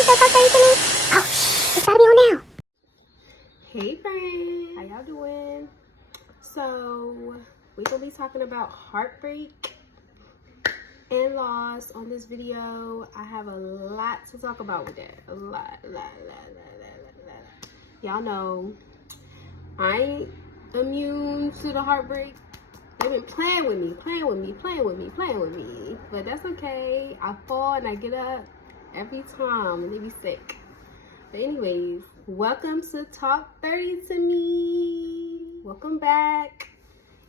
Oh, it's gotta be on now. Hey friends, how y'all doing? So we're gonna be talking about heartbreak and loss on this video. I have a lot to talk about with that. A lot. Y'all know I ain't immune to the heartbreak. They've been playing with me, but that's okay. I fall and I get up every time and they be sick. But anyways, welcome to Talk 30 to Me. Welcome back.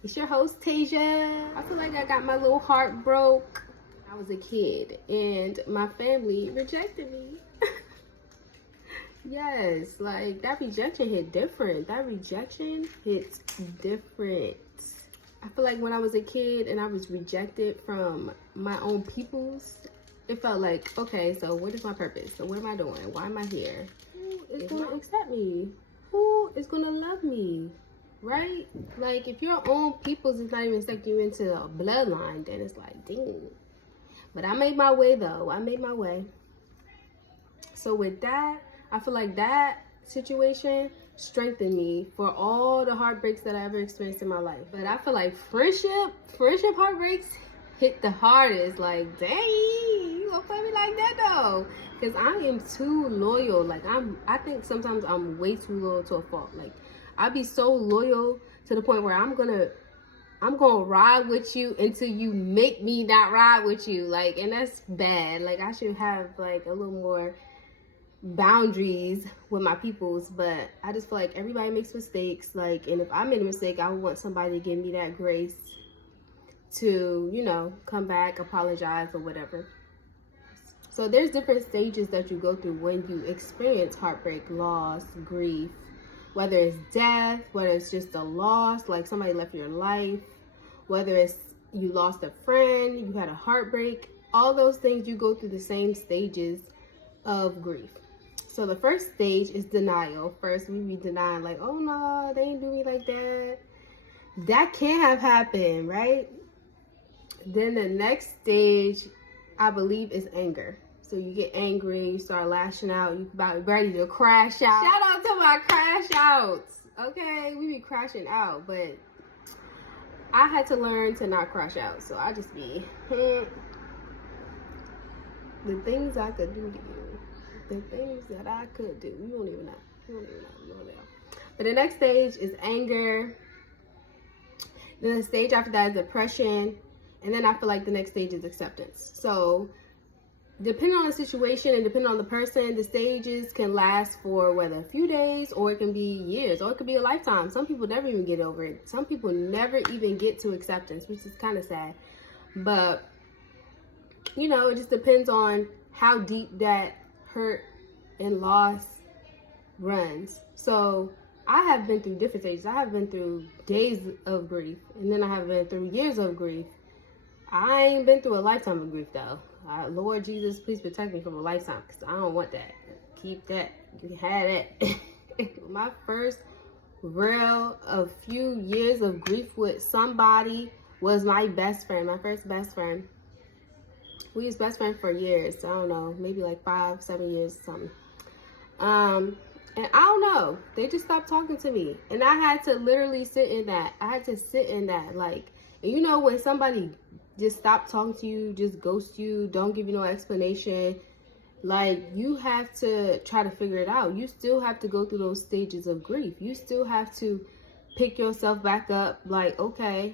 It's your host, Tasia. I feel like I got my little heart broke. I was a kid and my family rejected me. Yes, like that rejection hit different. That rejection hits different. I feel like when I was a kid and I was rejected from my own peoples, it felt like, okay, so what is my purpose? So what am I doing? Why am I here? Who is going to accept me? Who is going to love me? Right? Like, if your own peoples is not even accepting you into a bloodline, then it's like, dang. But I made my way, though. I made my way. So with that, I feel like that situation strengthened me for all the heartbreaks that I ever experienced in my life. But I feel like friendship heartbreaks hit the hardest. Like, dang, you gonna play me like that though? Because I am too loyal. Like, I think sometimes I'm way too loyal to a fault. Like, I be so loyal to the point where I'm gonna ride with you until you make me not ride with you. Like, and that's bad. Like, I should have like a little more boundaries with my peoples, but I just feel like everybody makes mistakes. Like, and if I made a mistake, I would want somebody to give me that grace to, you know, come back, apologize or whatever. So there's different stages that you go through when you experience heartbreak, loss, grief, whether it's death, whether it's just a loss, like somebody left your life, whether it's you lost a friend, you had a heartbreak. All those things, you go through the same stages of grief. So the first stage is denial. First, we be denying, like, oh no, they didn't do me like that. That can't have happened, right? Then the next stage, I believe, is anger. So you get angry, you start lashing out, you about ready to crash out. Shout out to my crash outs. Okay, we be crashing out, but I had to learn to not crash out. So I just be, the things I could do to you. The things that I could do. You don't even know. You don't know. But the next stage is anger. Then the stage after that is depression. And then I feel like the next stage is acceptance. So depending on the situation and depending on the person, the stages can last for whether a few days or it can be years or it could be a lifetime. Some people never even get over it. Some people never even get to acceptance, which is kind of sad. But, you know, it just depends on how deep that hurt and loss runs. So I have been through different stages. I have been through days of grief, and then I have been through years of grief. I ain't been through a lifetime of grief though. Lord Jesus, please protect me from a lifetime, because I don't want that. Keep that. You can have that. My first a few years of grief with somebody was my best friend, my first best friend. We was best friends for years. I don't know, maybe like 5-7 years or something. And I don't know, they just stopped talking to me. And I had to literally sit in that. Like, and you know, when somebody just stop talking to you, just ghost you, don't give you no explanation, like, you have to try to figure it out. You still have to go through those stages of grief. You still have to pick yourself back up. Like, okay,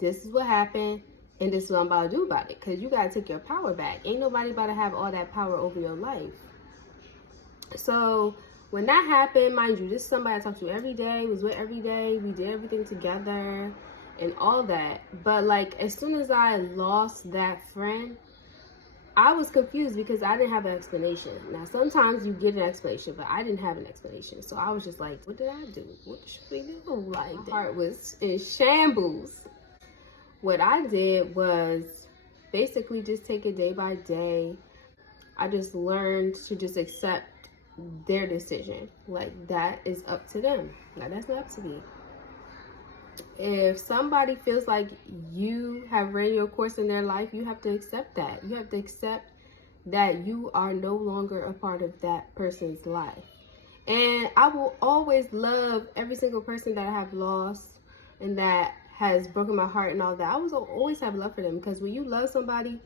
this is what happened. And this is what I'm about to do about it. Because you got to take your power back. Ain't nobody about to have all that power over your life. So when that happened, mind you, this is somebody I talked to every day, was with every day. We did everything together and all that. But like, as soon as I lost that friend, I was confused because I didn't have an explanation. Now, sometimes you get an explanation, but I didn't have an explanation. So I was just like, what did I do? What should we do? Like, my heart was in shambles. What I did was basically just take it day by day. I just learned to just accept their decision. Like, that is up to them. Like, that's not up to me. If somebody feels like you have ran your course in their life, you have to accept that. You have to accept that you are no longer a part of that person's life. And I will always love every single person that I have lost and that has broken my heart and all that. I will always have love for them, because when you love somebody,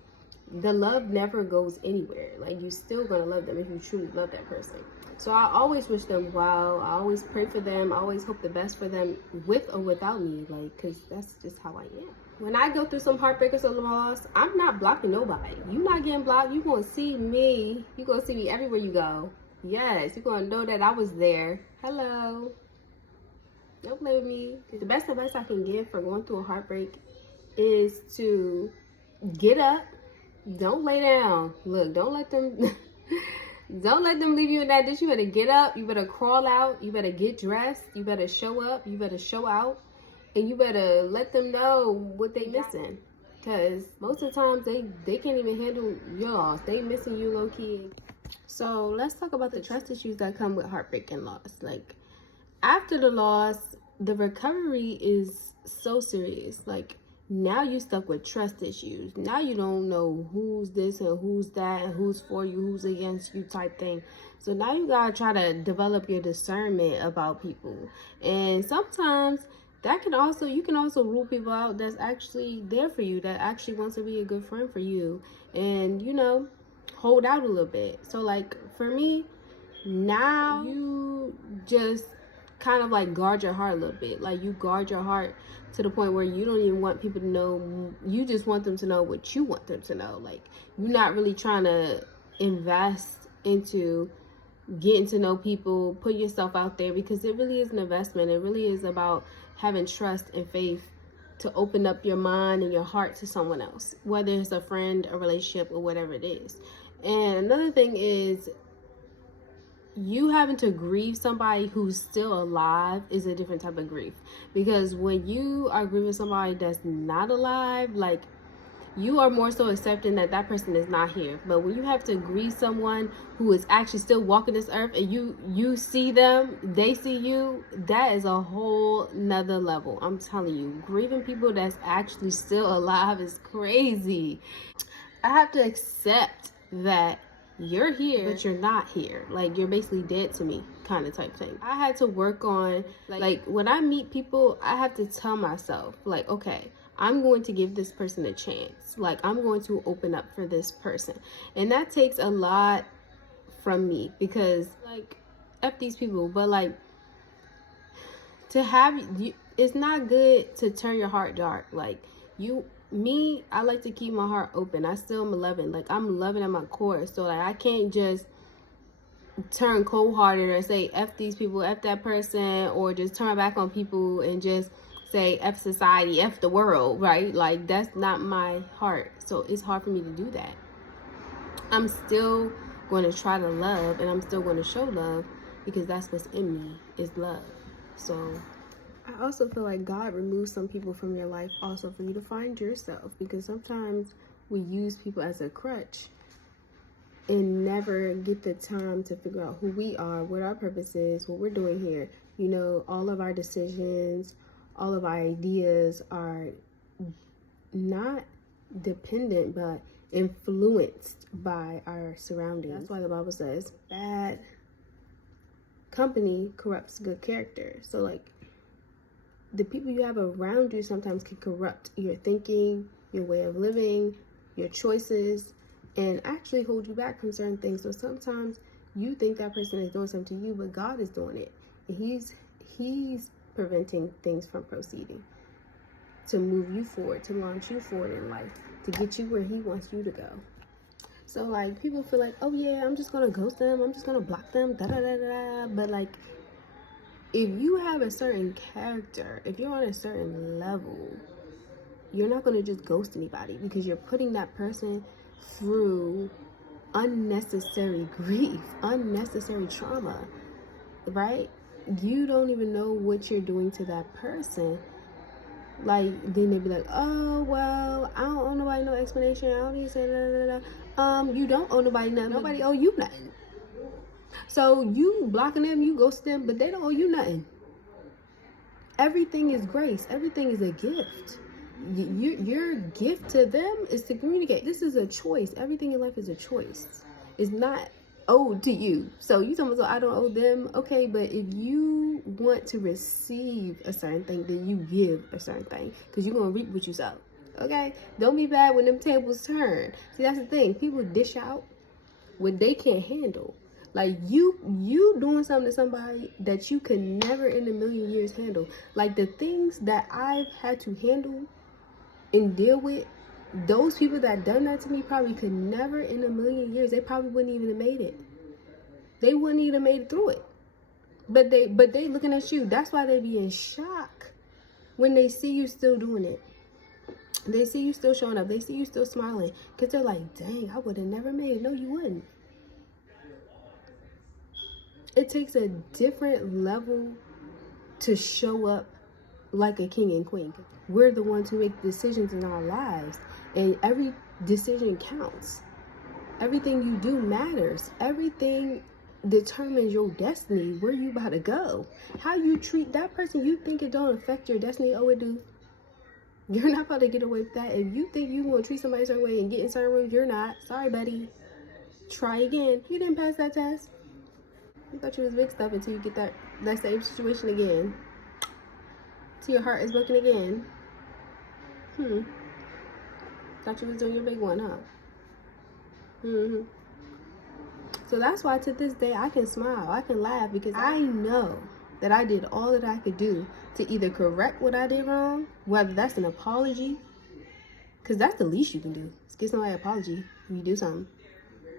the love never goes anywhere. Like, you still gonna love them if you truly love that person. So I always wish them well. I always pray for them. I always hope the best for them, with or without me, like, because that's just how I am. When I go through some heartbreakers or loss, I'm not blocking nobody. You not getting blocked. You gonna see me. You gonna see me everywhere you go. Yes, you're gonna know that I was there. Hello. Don't play with me. The best advice I can give for going through a heartbreak is to get up. Don't lay down. Look, don't let them leave you in that ditch. You better get up. You better crawl out. You better get dressed. You better show up. You better show out. And you better let them know what they missing. Because most of the times they can't even handle your loss. They missing you low key. So let's talk about the trust issues that come with heartbreak and loss. Like, after the loss, the recovery is so serious. Like, now you stuck with trust issues. Now you don't know who's this and who's that and who's for you, who's against you type thing. So now you gotta try to develop your discernment about people. And sometimes you can also rule people out that's actually there for you, that actually wants to be a good friend for you, and hold out a little bit. So like for me, now you just kind of like guard your heart a little bit. Like, you guard your heart to the point where you don't even want people to know. You just want them to know what you want them to know. Like, you're not really trying to invest into getting to know people, put yourself out there, because it really is an investment. It really is about having trust and faith to open up your mind and your heart to someone else, whether it's a friend, a relationship, or whatever it is. And another thing is, you having to grieve somebody who's still alive is a different type of grief. Because when you are grieving somebody that's not alive, like, you are more so accepting that that person is not here. But when you have to grieve someone who is actually still walking this earth, and you see them, they see you, that is a whole nother level. I'm telling you, grieving people that's actually still alive is crazy. I have to accept that you're here, but you're not here. Like, you're basically dead to me, kind of type thing. I had to work on, like when I meet people, I have to tell myself, like, okay, I'm going to give this person a chance. Like, I'm going to open up for this person. And that takes a lot from me, because, like, F these people. But, like, to have you, it's not good to turn your heart dark. Like, I like to keep my heart open. I still am loving. Like, I'm loving at my core. So, like, I can't just turn cold-hearted or say F these people, F that person, or just turn my back on people and just say F society, F the world, right? Like, that's not my heart. So it's hard for me to do that. I'm still going to try to love, and I'm still going to show love, because that's what's in me, is love. So I also feel like God removes some people from your life also for you to find yourself, because sometimes we use people as a crutch and never get the time to figure out who we are, what our purpose is, what we're doing here. All of our decisions, all of our ideas are not dependent, but influenced by our surroundings. That's why the Bible says bad company corrupts good character. So, like, the people you have around you sometimes can corrupt your thinking, your way of living, your choices, and actually hold you back from certain things. So sometimes you think that person is doing something to you, but God is doing it. And He's preventing things from proceeding, to move you forward, to launch you forward in life, to get you where He wants you to go. So, like, people feel like, oh yeah, I'm just gonna ghost them, I'm just gonna block them, but, like, if you have a certain character, if you're on a certain level, you're not gonna just ghost anybody, because you're putting that person through unnecessary grief, unnecessary trauma, right? You don't even know what you're doing to that person. Like, then they be like, oh, well, I don't owe nobody no explanation. I don't need to say you don't owe nobody nothing. Nobody owe you nothing. So you blocking them, you ghost them, but they don't owe you nothing. Everything is grace. Everything is a gift. Your gift to them is to communicate. This is a choice. Everything in life is a choice. It's not owed to you. So you tell me, so I don't owe them. Okay, but if you want to receive a certain thing, then you give a certain thing, because you're gonna reap what you sow. Okay, don't be bad when them tables turn. See, that's the thing. People dish out what they can't handle. Like you doing something to somebody that you could never in a million years handle. Like the things that I've had to handle and deal with, those people that done that to me probably could never in a million years. They probably wouldn't even have made it. They wouldn't even have made it through it. But they looking at you. That's why they be in shock when they see you still doing it. They see you still showing up. They see you still smiling. Because they're like, dang, I would have never made it. No, you wouldn't. It takes a different level to show up like a king and queen. We're the ones who make decisions in our lives. And every decision counts. Everything you do matters. Everything determines your destiny, where you about to go. How you treat that person, you think it don't affect your destiny? Oh, it do. You're not about to get away with that. If you think you want to treat somebody a certain way and get in certain rooms, you're not. Sorry, buddy. Try again. You didn't pass that test. You thought you was big stuff until you get that same situation again. Till your heart is broken again. Thought you was doing your big one, huh? So that's why to this day I can smile, I can laugh, because I know that I did all that I could do to either correct what I did wrong, whether that's an apology, because that's the least you can do, is give somebody an apology when you do something.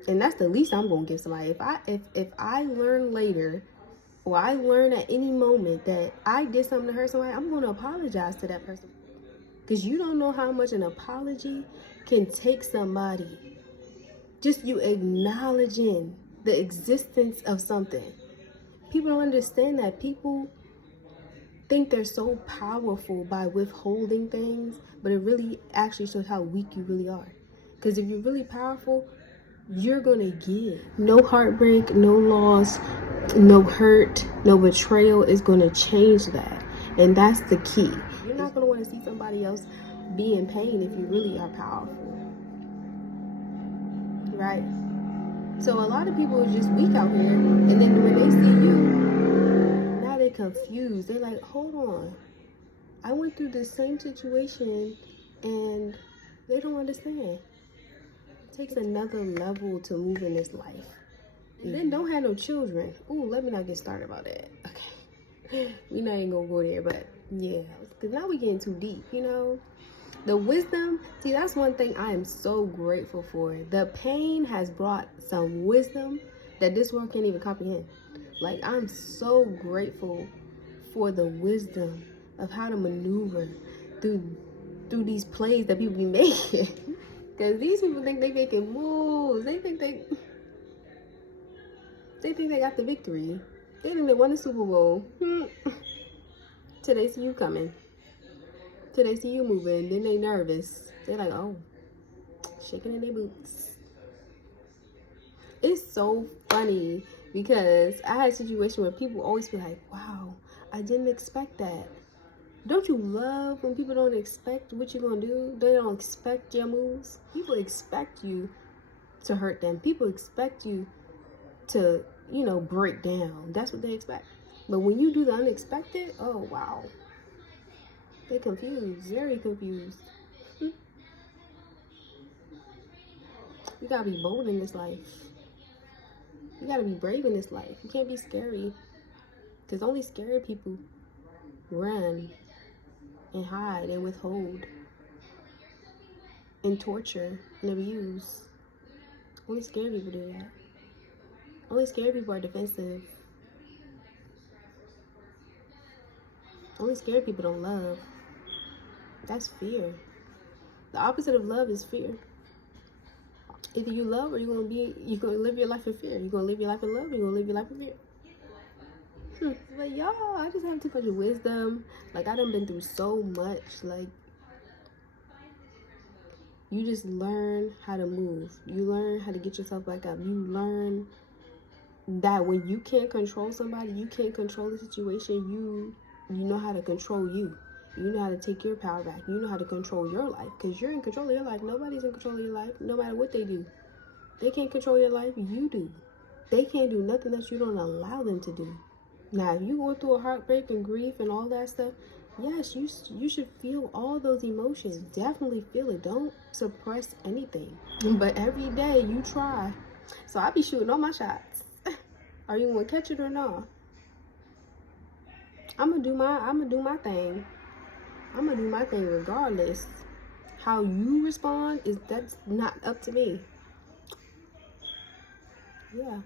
And that's the least I'm going to give somebody. If I learn later, or I learn at any moment that I did something to hurt somebody, I'm going to apologize to that person. Because you don't know how much an apology can take somebody. Just you acknowledging the existence of something. People don't understand that. People think they're so powerful by withholding things, but it really actually shows how weak you really are. Because if you're really powerful, you're gonna give. No heartbreak, no loss, no hurt, no betrayal is gonna change that. And that's the key. You're not gonna want to see somebody else be in pain if you really are powerful. Right? So a lot of people are just weak out here, and then when they see you, now they're confused. They're like, hold on, I went through the same situation, and they don't understand. It takes another level to move in this life. And then don't have no children. Ooh, let me not get started about that. Okay, we not even gonna go there, but yeah, because now we getting too deep, you know. The wisdom, see, that's one thing I am so grateful for. The pain has brought some wisdom that this world can't even comprehend. Like, I'm so grateful for the wisdom of how to maneuver through these plays that people be making. Because these people think they making moves. They think they got the victory. They think they won the Super Bowl. Till they see you coming. Till they see you moving, then they nervous. They're like, oh, shaking in their boots. It's so funny because I had a situation where people always be like, wow, I didn't expect that. Don't you love when people don't expect what you're gonna do? They don't expect your moves. People expect you to hurt them. People expect you to, break down. That's what they expect. But when you do the unexpected, oh wow. They're confused, very confused. You gotta be bold in this life. You gotta be brave in this life. You can't be scary. Because only scary people run and hide and withhold and torture and abuse. Only scared people do that. Only scared people are defensive. Only scared people don't love. That's fear. The opposite of love is fear. Either you love or you're gonna live your life in fear. You're gonna live your life in love or you're gonna live your life in fear. But y'all, I just have too much wisdom. Like, I done been through so much. Like, you just learn how to move. You learn how to get yourself back up. You learn that when you can't control somebody, you can't control the situation, you know how to control you. You know how to take your power back. You know how to control your life, because you're in control of your life. Nobody's in control of your life, no matter what they do. They can't control your life. You do. They can't do nothing that you don't allow them to do. Now, if you go through a heartbreak and grief and all that stuff, yes, you should feel all those emotions. Definitely feel it. Don't suppress anything. But every day you try. So I be shooting all my shots. Are you gonna catch it or not? I'm gonna do my thing. I'm gonna do my thing regardless. How you respond that's not up to me. Yeah.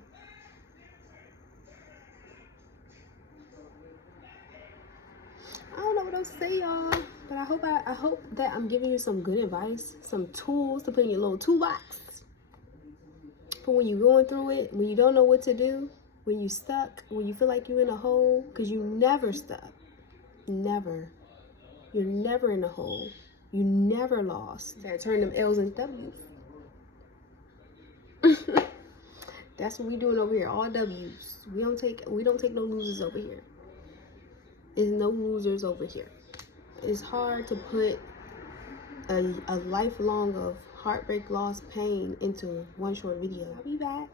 I don't know what else to say, y'all, but I hope that I'm giving you some good advice, some tools to put in your little toolbox for when you're going through it, when you don't know what to do, when you stuck, when you feel like you're in a hole, because you never stuck. Never. You're never in a hole. You never lost. That turn them L's and W's. That's what we doing over here. All W's. We don't take no losers over here. There's no losers over here. It's hard to put a lifelong of heartbreak, loss, pain into one short video. I'll be back.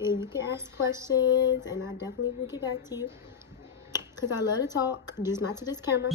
And you can ask questions, and I definitely will get back to you. Because I love to talk, just not to this camera.